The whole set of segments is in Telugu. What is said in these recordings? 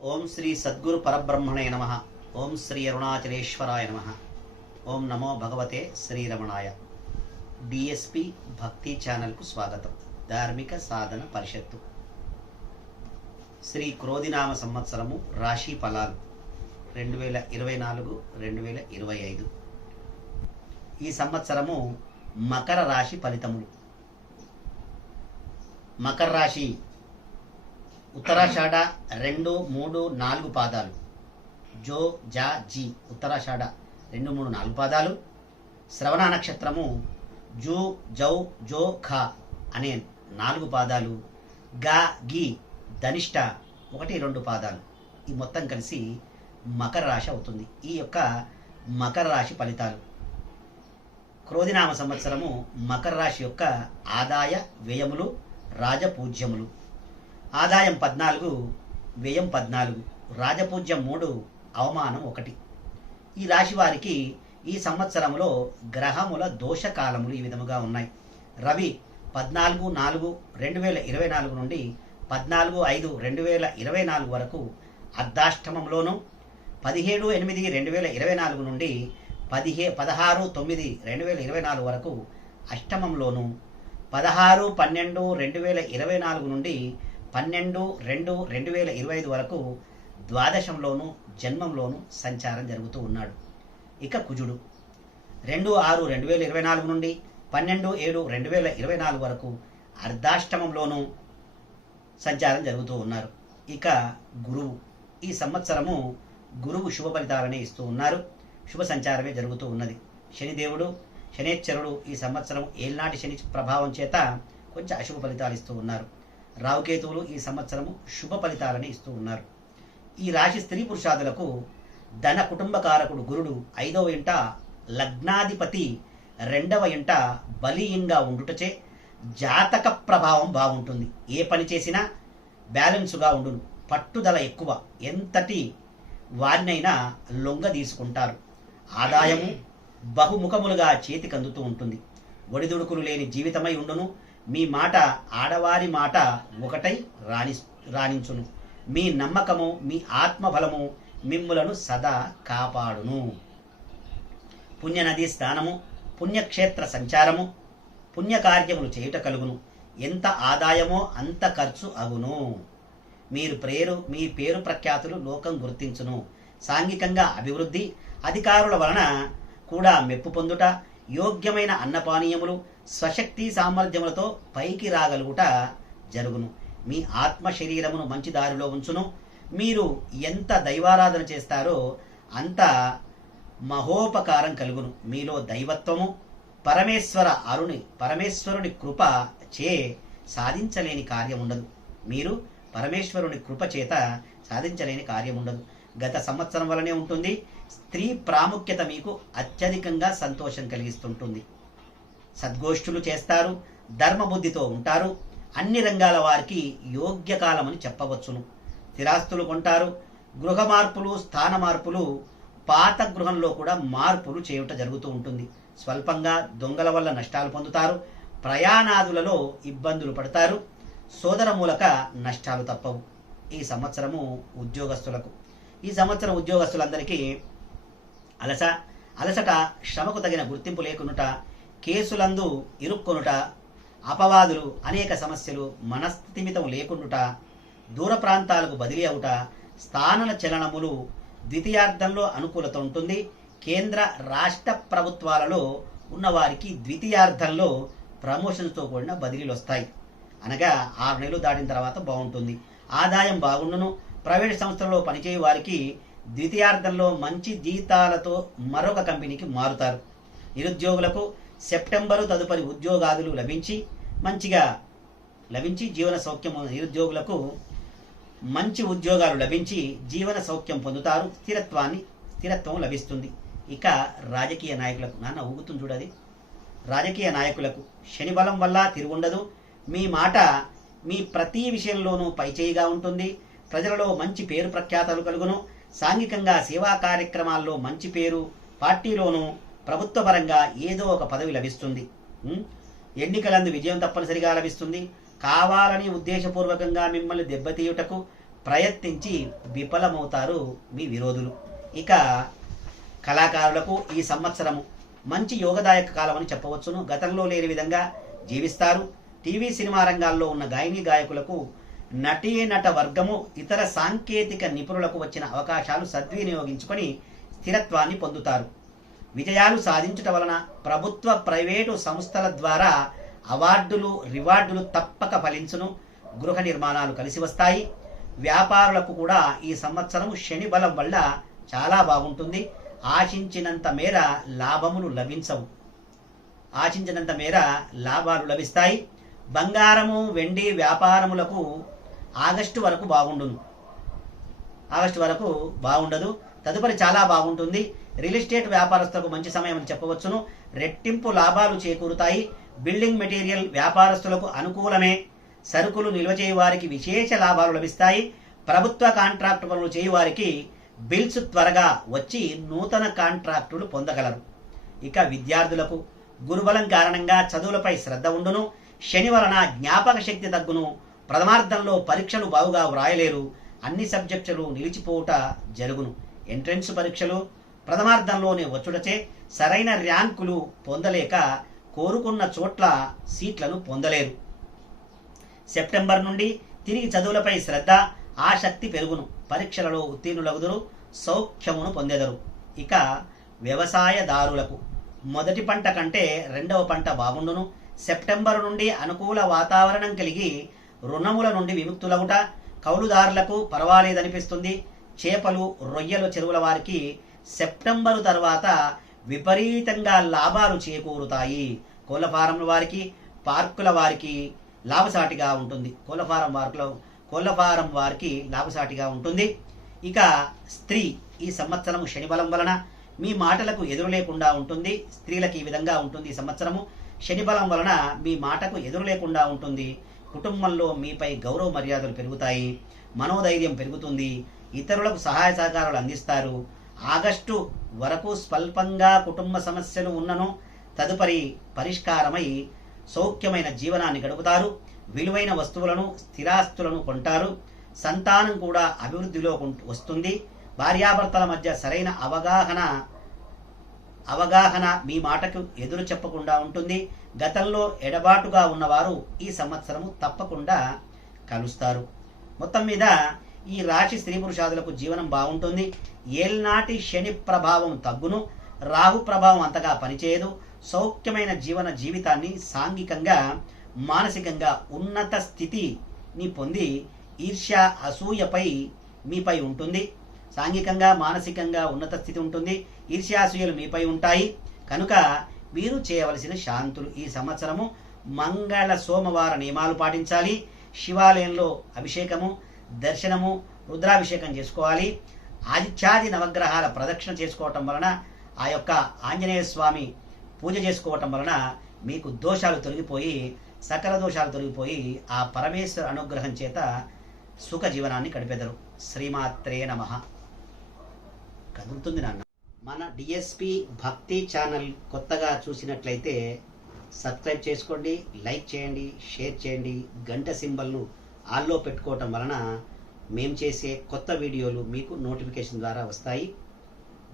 ఓం శ్రీ సద్గురు పరబ్రహ్మణే నమ. ఓం శ్రీ అరుణాచలేశ్వరాయ నమ. ఓం నమో భగవతే శ్రీరమణాయ. డిఎస్పి భక్తి ఛానల్కు స్వాగతం. ధార్మిక సాధన పరిషత్తు. శ్రీ క్రోధినామ సంవత్సరము రాశి ఫలాలు 2024-2025. ఈ సంవత్సరము మకర రాశి ఫలితములు. మకర రాశి ఉత్తరాషాఢ 2, 3, 4 పాదాలు. జో జా జీ ఉత్తరాషాఢ 2, 3, 4 పాదాలు. శ్రవణ నక్షత్రము జూ జౌ జో ఖ అనే 4 పాదాలు. గా గి ధనిష్ట 1, 2 పాదాలు. ఈ మొత్తం కలిసి మకర రాశి అవుతుంది. ఈ యొక్క మకర రాశి ఫలితాలు. క్రోధినామ సంవత్సరము మకర రాశి యొక్క ఆదాయ వ్యయములు రాజపూజ్యములు. ఆదాయం 14, వ్యయం 14, రాజపూజ్యం 3, అవమానం 1. ఈ రాశి వారికి ఈ సంవత్సరంలో గ్రహముల దోషకాలములు ఈ విధముగా ఉన్నాయి. రవి 14/4/2024 నుండి 14/5/2024 వరకు అర్ధాష్టమంలోను, 17/8/2024 నుండి 16/9/2024 వరకు అష్టమంలోను, 16/12/2024 నుండి 12/2/2025 వరకు ద్వాదశంలోను జన్మంలోను సంచారం జరుగుతూ ఉన్నాడు. ఇక కుజుడు 2/6/2024 నుండి 12/7/2024 వరకు అర్ధాష్టమంలోను సంచారం జరుగుతూ ఉన్నారు. ఇక గురువు ఈ సంవత్సరము గురువు శుభ ఫలితాలనే ఇస్తూ ఉన్నారు. శుభ సంచారమే జరుగుతూ ఉన్నది. శనిదేవుడు శనేశ్వరుడు ఈ సంవత్సరం ఏళ్నాటి శని ప్రభావం చేత కొంచెం అశుభ ఫలితాలు ఇస్తూ ఉన్నారు. రావుకేతువులు ఈ సంవత్సరము శుభ ఫలితాలని ఇస్తూ ఉన్నారు. ఈ రాశి స్త్రీ పురుషాదులకు ధన కుటుంబకారకుడు గురుడు 5వ ఇంట లగ్నాధిపతి 2వ ఇంట బలీయంగా ఉండుటచే జాతక ప్రభావం బాగుంటుంది. ఏ పని చేసినా బ్యాలెన్సుగా ఉండును. పట్టుదల ఎక్కువ. ఎంతటి వారినైనా లొంగ తీసుకుంటారు. ఆదాయము బహుముఖములుగా చేతికి అందుతూ ఉంటుంది. ఒడిదుడుకులు లేని జీవితమై ఉండును. మీ మాట ఆడవారి మాట ఒకటై రాణించును. మీ నమ్మకము మీ ఆత్మబలము మిమ్ములను సదా కాపాడును. పుణ్యనది స్నానము, పుణ్యక్షేత్ర సంచారము, పుణ్యకార్యములు చేయుట కలుగును. ఎంత ఆదాయమో అంత ఖర్చు అగును. మీ పేరు ప్రఖ్యాతులు లోకం గుర్తించును. సాంఘికంగా అభివృద్ధి, అధికారుల వలన కూడా మెప్పు పొందుట, యోగ్యమైన అన్నపానీయములు, స్వశక్తి సామర్థ్యములతో పైకి రాగలుగుట జరుగును. మీ ఆత్మ శరీరమును మంచి దారిలో ఉంచును. మీరు ఎంత దైవారాధన చేస్తారో అంత మహోపకారం కలుగును. మీలో దైవత్వము పరమేశ్వరుని కృప చే సాధించలేని కార్యం ఉండదు. మీరు పరమేశ్వరుని కృప చేత సాధించలేని కార్యం ఉండదు. గత సంవత్సరం వలనే ఉంటుంది. స్త్రీ ప్రాముఖ్యత మీకు అత్యధికంగా సంతోషం కలిగిస్తుంటుంది. సద్గోష్ఠులు చేస్తారు. ధర్మబుద్ధితో ఉంటారు. అన్ని రంగాల వారికి యోగ్య కాలమని చెప్పవచ్చును. స్థిరాస్తులు కొంటారు. గృహ మార్పులు, స్థాన మార్పులు, పాత గృహంలో కూడా మార్పులు చేయుట జరుగుతూ ఉంటుంది. స్వల్పంగా దొంగల వల్ల నష్టాలు పొందుతారు. ప్రయాణాదులలో ఇబ్బందులు పడతారు. సోదర మూలక నష్టాలు తప్పవు. ఈ సంవత్సరము ఉద్యోగస్తులకు ఈ సంవత్సరం ఉద్యోగస్తులందరికీ అలసట, శ్రమకు తగిన గుర్తింపు లేకునుట, కేసులందు ఇరుక్కొనుట, అపవాదులు, అనేక సమస్యలు, మనస్థిమితం లేకుండుట, దూర ప్రాంతాలకు బదిలీ అవుట, స్థానల చలనములు ద్వితీయార్థంలో అనుకూలత ఉంటుంది. కేంద్ర రాష్ట్ర ప్రభుత్వాలలో ఉన్నవారికి ద్వితీయార్థంలో ప్రమోషన్స్తో కూడిన బదిలీలు వస్తాయి. అనగా 6 నెలలు దాటిన తర్వాత బాగుంటుంది. ఆదాయం బాగుండును. ప్రైవేట్ సంస్థలలో పనిచేయు వారికి ద్వితీయార్థంలో మంచి జీతాలతో మరొక కంపెనీకి మారుతారు. నిరుద్యోగులకు సెప్టెంబరు తదుపరి ఉద్యోగాదులు లభించి జీవన సౌఖ్యము నిరుద్యోగులకు మంచి ఉద్యోగాలు లభించి జీవన సౌఖ్యం పొందుతారు. స్థిరత్వం లభిస్తుంది. ఇక రాజకీయ నాయకులకు నాన్న ఊగుతుంది చూడది. రాజకీయ నాయకులకు శని బలం వల్ల తిరుగుండదు. మీ మాట మీ ప్రతి విషయంలోనూ పైచేయిగా ఉంటుంది. ప్రజలలో మంచి పేరు ప్రఖ్యాతలు కలుగును. సాంఘికంగా సేవా కార్యక్రమాల్లో మంచి పేరు, పార్టీలోనూ ప్రభుత్వ పరంగా ఏదో ఒక పదవి లభిస్తుంది. ఎన్నికలందు విజయం తప్పనిసరిగా లభిస్తుంది. కావాలని ఉద్దేశపూర్వకంగా మిమ్మల్ని దెబ్బతీయుటకు ప్రయత్నించి విఫలమవుతారు మీ విరోధులు. ఇక కళాకారులకు ఈ సంవత్సరము మంచి యోగదాయక కాలం అని చెప్పవచ్చును. గతంలో లేని విధంగా జీవిస్తారు. టీవీ సినిమా రంగాల్లో ఉన్న గాయని గాయకులకు, నటీనట వర్గము, ఇతర సాంకేతిక నిపుణులకు వచ్చిన అవకాశాలు సద్వినియోగించుకొని స్థిరత్వాన్ని పొందుతారు. విజయాలు సాధించటం వలన ప్రభుత్వ ప్రైవేటు సంస్థల ద్వారా అవార్డులు రివార్డులు తప్పక ఫలించును. గృహ నిర్మాణాలు కలిసి వస్తాయి. వ్యాపారులకు కూడా ఈ సంవత్సరం శని బలం వల్ల చాలా బాగుంటుంది. ఆశించినంత మేర లాభములు లభించవు. ఆశించినంత మేర లాభాలు లభిస్తాయి. బంగారము వెండి వ్యాపారములకు ఆగస్టు వరకు బాగుండును. ఆగస్టు వరకు బాగుండదు. తదుపరి చాలా బాగుంటుంది. రియల్ ఎస్టేట్ వ్యాపారస్తులకు మంచి సమయం అని చెప్పవచ్చును. రెట్టింపు లాభాలు చేకూరుతాయి. బిల్డింగ్ మెటీరియల్ వ్యాపారస్తులకు అనుకూలమే. సరుకులు నిల్వ చేయు వారికి విశేష లాభాలు లభిస్తాయి. ప్రభుత్వ కాంట్రాక్టు పనులు చేయు వారికి బిల్స్ త్వరగా వచ్చి నూతన కాంట్రాక్టులు పొందగలరు. ఇక విద్యార్థులకు గురుబలం కారణంగా చదువులపై శ్రద్ధ ఉండును. శని వలన జ్ఞాపక శక్తి తగ్గును. ప్రథమార్థంలో పరీక్షలు బాగుగా వ్రాయలేరు. అన్ని సబ్జెక్టులు నిలిచిపోవుట జరుగును. ఎంట్రన్స్ పరీక్షలు ప్రథమార్థంలోనే వచ్చుటచే సరైన ర్యాంకులు పొందలేక కోరుకున్న చోట్ల సీట్లను పొందలేరు. సెప్టెంబర్ నుండి తిరిగి చదువులపై శ్రద్ధ ఆసక్తి పెరుగును. పరీక్షలలో ఉత్తీర్ణులగుదురు. సౌఖ్యమును పొందెదరు. ఇక వ్యవసాయదారులకు మొదటి పంట కంటే రెండవ పంట బాగుండును. సెప్టెంబర్ నుండి అనుకూల వాతావరణం కలిగి రుణముల నుండి విముక్తులవుట. కౌలుదారులకు పర్వాలేదనిపిస్తుంది. చేపలు రొయ్యలు చెరువుల వారికి సెప్టెంబరు తర్వాత విపరీతంగా లాభాలు చేకూరుతాయి. కోళ్ల ఫారంల వారికి, పార్కుల వారికి లాభసాటిగా ఉంటుంది. కోళ్ల ఫారం వారికి లాభసాటిగా ఉంటుంది. ఇక స్త్రీ ఈ సంవత్సరము శని బలం వలన మీ మాటలకు ఎదురు లేకుండా ఉంటుంది. స్త్రీలకు ఈ విధంగా ఉంటుంది ఈ సంవత్సరము. శని బలం వలన మీ మాటకు ఎదురు లేకుండా ఉంటుంది. కుటుంబంలో మీపై గౌరవ మర్యాదలు పెరుగుతాయి. మనోధైర్యం పెరుగుతుంది. ఇతరులకు సహాయ సహకారాలు అందిస్తారు. ఆగస్టు వరకు స్వల్పంగా కుటుంబ సమస్యలు ఉన్నను తదుపరి పరిష్కారమై సౌఖ్యమైన జీవనాన్ని గడుపుతారు. విలువైన వస్తువులను స్థిరాస్తులను కొంటారు. సంతానం కూడా అభివృద్ధిలో వస్తుంది. భార్యాభర్తల మధ్య సరైన అవగాహన మీ మాటకు ఎదురు చెప్పకుండా ఉంటుంది. గతంలో ఎడబాటుగా ఉన్నవారు ఈ సంవత్సరము తప్పకుండా కలుస్తారు. మొత్తం మీద ఈ రాశి స్త్రీ పురుషాదులకు జీవనం బాగుంటుంది. ఏల్నాటి శని ప్రభావం తగ్గును. రాహు ప్రభావం అంతగా పనిచేయదు. సౌఖ్యమైన జీవితాన్ని సాంఘికంగా మానసికంగా ఉన్నత స్థితిని పొంది ఈర్ష్య అసూయపై మీపై ఉంటుంది. సాంఘికంగా మానసికంగా ఉన్నత స్థితి ఉంటుంది. ఈర్ష్యాసూయలు మీపై ఉంటాయి. కనుక మీరు చేయవలసిన శాంతులు ఈ సంవత్సరము మంగళ సోమవార నియమాలు పాటించాలి. శివాలయంలో అభిషేకము, దర్శనము, రుద్రాభిషేకం చేసుకోవాలి. ఆదిత్యాది నవగ్రహాల ప్రదక్షిణ చేసుకోవటం వలన, ఆ యొక్క ఆంజనేయ స్వామి పూజ చేసుకోవటం వలన మీకు దోషాలు తొలగిపోయి, సకల దోషాలు తొలగిపోయి ఆ పరమేశ్వర అనుగ్రహం చేత సుఖ జీవనాన్ని గడిపెదరు. శ్రీమాత్రే నమః. కదులుతుంది నాన్న. మన డిఎస్పి భక్తి ఛానల్ కొత్తగా చూసినట్లయితే సబ్స్క్రైబ్ చేసుకోండి, లైక్ చేయండి, షేర్ చేయండి. గంట సింబల్ను ఆల్లో పెట్టుకోవటం వలన మేము చేసే కొత్త వీడియోలు మీకు నోటిఫికేషన్ ద్వారా వస్తాయి.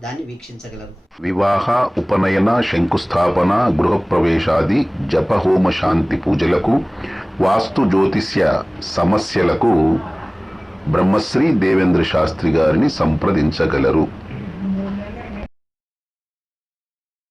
దాన్ని వీక్షించగలరు. వివాహ, ఉపనయన, శంకుస్థాపన, గృహప్రవేశాది జపహోమ శాంతి పూజలకు, వాస్తు జ్యోతిష్య సమస్యలకు బ్రహ్మశ్రీ దేవేంద్ర శాస్త్రి గారిని సంప్రదించగలరు.